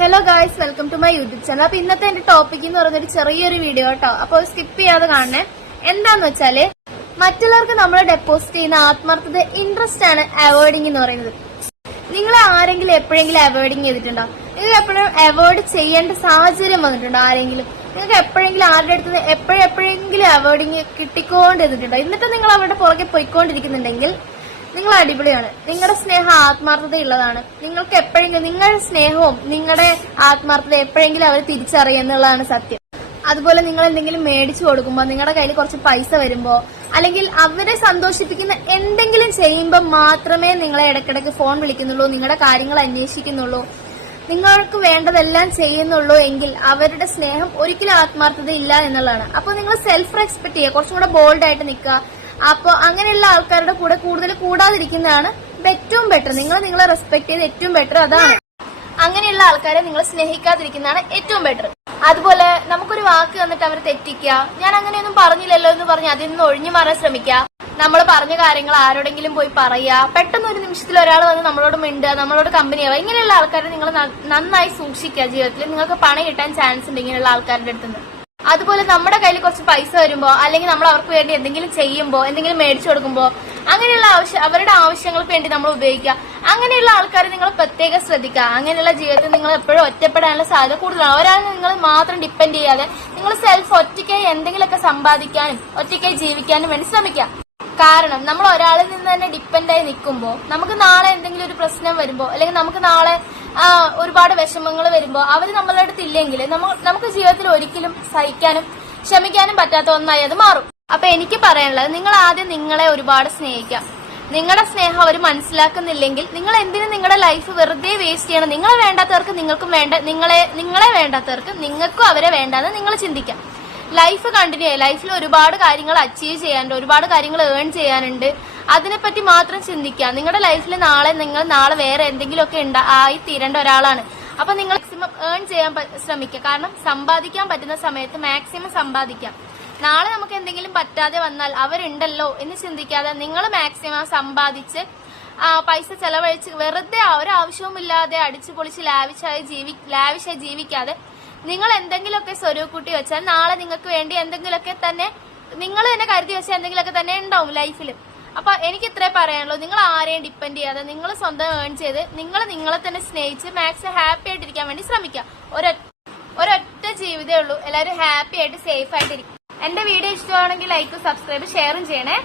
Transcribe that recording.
Hello guys welcome to my YouTube channel അപ്പൊ ഇന്നത്തെ എന്റെ ടോപ്പിക് എന്ന് പറയുന്ന ഒരു ചെറിയൊരു വീഡിയോ കേട്ടോ. അപ്പൊ സ്കിപ്പ് ചെയ്യാതെ കാണണേ. എന്താന്ന് വെച്ചാൽ മറ്റുള്ളവർക്ക് നമ്മൾ ഡെപ്പോസിറ്റ് ചെയ്യുന്ന ആത്മാർത്ഥത ഇൻട്രസ്റ്റ് ആണ് അവോയ്ഡിങ് എന്ന് പറയുന്നത്. നിങ്ങൾ ആരെങ്കിലും എപ്പോഴെങ്കിലും അവോയ്ഡിങ് ചെയ്തിട്ടുണ്ടോ? നിങ്ങൾക്ക് എപ്പോഴും അവോയ്ഡ് ചെയ്യേണ്ട സാഹചര്യം വന്നിട്ടുണ്ടോ ആരെങ്കിലും? നിങ്ങൾക്ക് എപ്പോഴെങ്കിലും ആരുടെ അടുത്ത് എപ്പോഴെപ്പോഴെങ്കിലും അവോയ്ഡിങ് കിട്ടിക്കൊണ്ടിരുന്നിട്ടുണ്ടോ? എന്നിട്ട് നിങ്ങൾ അവരുടെ പുറകെ പോയിക്കൊണ്ടിരിക്കുന്നുണ്ടെങ്കിൽ നിങ്ങൾ അടിപൊളിയാണ്. നിങ്ങളുടെ സ്നേഹം ആത്മാർത്ഥതയുള്ളതാണ്. നിങ്ങൾക്ക് എപ്പോഴെങ്കിലും നിങ്ങളുടെ സ്നേഹവും നിങ്ങളുടെ ആത്മാർത്ഥത എപ്പോഴെങ്കിലും അവർ തിരിച്ചറിയുക എന്നുള്ളതാണ് സത്യം. അതുപോലെ നിങ്ങൾ എന്തെങ്കിലും മേടിച്ചു കൊടുക്കുമ്പോൾ നിങ്ങളുടെ കയ്യിൽ കുറച്ച് പൈസ വരുമ്പോൾ അല്ലെങ്കിൽ അവരെ സന്തോഷിപ്പിക്കുന്ന എന്തെങ്കിലും ചെയ്യുമ്പോൾ മാത്രമേ നിങ്ങളെ ഇടയ്ക്കിടയ്ക്ക് ഫോൺ വിളിക്കുന്നുള്ളൂ നിങ്ങളുടെ കാര്യങ്ങൾ അന്വേഷിക്കുന്നുള്ളൂ. നിങ്ങൾക്ക് വേണ്ടതെല്ലാം ചെയ്യുന്നുള്ളൂ എങ്കിൽ അവരുടെ സ്നേഹം ഒരിക്കലും ആത്മാർത്ഥതയില്ല എന്നുള്ളതാണ്. അപ്പോൾ നിങ്ങൾ സെൽഫ് റെസ്പെക്ട് ചെയ്യുക. കുറച്ചും കൂടെ ബോൾഡായിട്ട് നിൽക്കുക. അപ്പോൾ അങ്ങനെയുള്ള ആൾക്കാരുടെ കൂടെ കൂടുതൽ കൂടാതിരിക്കുന്നതാണ് ഏറ്റവും ബെറ്റർ നിങ്ങൾ നിങ്ങളെ റെസ്പെക്ട് ചെയ്ത് ഏറ്റവും ബെറ്റർ അതാണ്. അങ്ങനെയുള്ള ആൾക്കാരെ നിങ്ങൾ സ്നേഹിക്കാതിരിക്കുന്നതാണ് ഏറ്റവും ബെറ്റർ അതുപോലെ നമുക്കൊരു വാക്ക് തന്നിട്ട് അവരെ തെറ്റിക്കുക. ഞാൻ അങ്ങനെയൊന്നും പറഞ്ഞില്ലല്ലോ എന്ന് പറഞ്ഞ് അതിൽ നിന്ന് ഒഴിഞ്ഞു മാറാൻ ശ്രമിക്കുക. നമ്മൾ പറഞ്ഞ കാര്യങ്ങൾ ആരോടെങ്കിലും പോയി പറയുക. പെട്ടെന്ന് ഒരു നിമിഷത്തിൽ ഒരാൾ വന്ന് നമ്മളോട് മിണ്ടുക നമ്മളോട് കമ്പനി ആവുക. ഇങ്ങനെയുള്ള ആൾക്കാരെ നിങ്ങൾ നന്നായി സൂക്ഷിക്കുക ജീവിതത്തിൽ. നിങ്ങൾക്ക് പണം കിട്ടാൻ ചാൻസ് ഉണ്ട് ഇങ്ങനെയുള്ള ആൾക്കാരുടെ അടുത്തുനിന്ന്. അതുപോലെ നമ്മുടെ കയ്യിൽ കുറച്ച് പൈസ വരുമ്പോ അല്ലെങ്കിൽ നമ്മൾ അവർക്ക് വേണ്ടി എന്തെങ്കിലും ചെയ്യുമ്പോ എന്തെങ്കിലും മേടിച്ചു കൊടുക്കുമ്പോ അങ്ങനെയുള്ള ആവശ്യം അവരുടെ ആവശ്യങ്ങൾക്ക് വേണ്ടി നമ്മൾ ഉപയോഗിക്കുക. അങ്ങനെയുള്ള ആൾക്കാരെ നിങ്ങൾ പ്രത്യേകം ശ്രദ്ധിക്കുക. അങ്ങനെയുള്ള ജീവിതത്തിൽ നിങ്ങൾ എപ്പോഴും ഒറ്റപ്പെടാനുള്ള സാധ്യത കൂടുതലാണ്. ഒരാൾ നിങ്ങൾ മാത്രം ഡിപ്പെൻഡ് ചെയ്യാതെ നിങ്ങൾ സെൽഫ് ഒറ്റയ്ക്കായി എന്തെങ്കിലുമൊക്കെ സമ്പാദിക്കാനും ഒറ്റയ്ക്കായി ജീവിക്കാനും വേണ്ടി ശ്രമിക്കുക. കാരണം നമ്മൾ ഒരാളിൽ നിന്ന് തന്നെ ഡിപ്പെൻഡായി നിൽക്കുമ്പോൾ നമുക്ക് നാളെ എന്തെങ്കിലും ഒരു പ്രശ്നം വരുമ്പോൾ അല്ലെങ്കിൽ നമുക്ക് നാളെ ഒരുപാട് വിഷമങ്ങൾ വരുമ്പോൾ അവർ നമ്മളുടെ അടുത്ത് ഇല്ലെങ്കിൽ നമുക്ക് ജീവിതത്തിൽ ഒരിക്കലും സഹിക്കാനും ക്ഷമിക്കാനും പറ്റാത്ത ഒന്നായി അത് മാറും. അപ്പൊ എനിക്ക് പറയാനുള്ളത് നിങ്ങൾ ആദ്യം നിങ്ങളെ ഒരുപാട് സ്നേഹിക്കാം നിങ്ങളുടെ സ്നേഹം അവർ മനസ്സിലാക്കുന്നില്ലെങ്കിൽ നിങ്ങൾ എന്തിനും നിങ്ങളുടെ ലൈഫ് വെറുതെ വേസ്റ്റ് ചെയ്യണം. നിങ്ങൾ വേണ്ടാത്തവർക്ക് നിങ്ങൾക്കും വേണ്ട നിങ്ങളെ നിങ്ങളെ വേണ്ടാത്തവർക്ക് നിങ്ങൾക്കും അവരെ വേണ്ടാന്ന് നിങ്ങൾ ചിന്തിക്കാം ലൈഫ് കണ്ടിന്യൂ ആയി ലൈഫിൽ ഒരുപാട് കാര്യങ്ങൾ അച്ചീവ് ചെയ്യാനുണ്ട് ഒരുപാട് കാര്യങ്ങൾ ഏൺ ചെയ്യാനുണ്ട്. അതിനെപ്പറ്റി മാത്രം ചിന്തിക്കുക. നിങ്ങളുടെ ലൈഫിൽ നാളെ നിങ്ങൾ നാളെ വേറെ എന്തെങ്കിലുമൊക്കെ ഉണ്ടാ ആയി തീരേണ്ട ഒരാളാണ്. അപ്പൊ നിങ്ങൾ മാക്സിമം ഏൺ ചെയ്യാൻ ശ്രമിക്കുക. കാരണം സമ്പാദിക്കാൻ പറ്റുന്ന സമയത്ത് മാക്സിമം സമ്പാദിക്കാം. നാളെ നമുക്ക് എന്തെങ്കിലും പറ്റാതെ വന്നാൽ അവരുണ്ടല്ലോ എന്ന് ചിന്തിക്കാതെ നിങ്ങൾ മാക്സിമം സമ്പാദിച്ച് പൈസ ചെലവഴിച്ച് വെറുതെ ഒരാവശ്യവുമില്ലാതെ അടിച്ചു പൊളിച്ച് ലാവിഷായി ജീവി ലാവിഷായി ജീവിക്കാതെ നിങ്ങൾ എന്തെങ്കിലുമൊക്കെ സ്വരൂപൂട്ടി വെച്ചാൽ നാളെ നിങ്ങൾക്ക് വേണ്ടി എന്തെങ്കിലുമൊക്കെ തന്നെ നിങ്ങൾ തന്നെ കരുതി വെച്ച എന്തെങ്കിലുമൊക്കെ തന്നെ ഉണ്ടാവും ലൈഫിൽ അപ്പൊ എനിക്ക് ഇത്രേ പറയാനുള്ളൂ. നിങ്ങൾ ആരെയും ഡിപ്പെൻഡ് ചെയ്യാതെ നിങ്ങൾ സ്വന്തം ഏൺ ചെയ്ത് നിങ്ങൾ നിങ്ങളെ തന്നെ സ്നേഹിച്ച് മാക്സ് ഹാപ്പി ആയിട്ടിരിക്കാൻ വേണ്ടി ശ്രമിക്കുക. ഒരൊറ്റ ഒരൊറ്റ ജീവിതമേ ഉള്ളൂ. എല്ലാവരും ഹാപ്പി ആയിട്ട് സേഫ് ആയിട്ടിരിക്കും എന്റെ വീഡിയോ ഇഷ്ടമാണെങ്കിൽ ലൈക്കും സബ്സ്ക്രൈബ് ഷെയറും ചെയ്യണേ.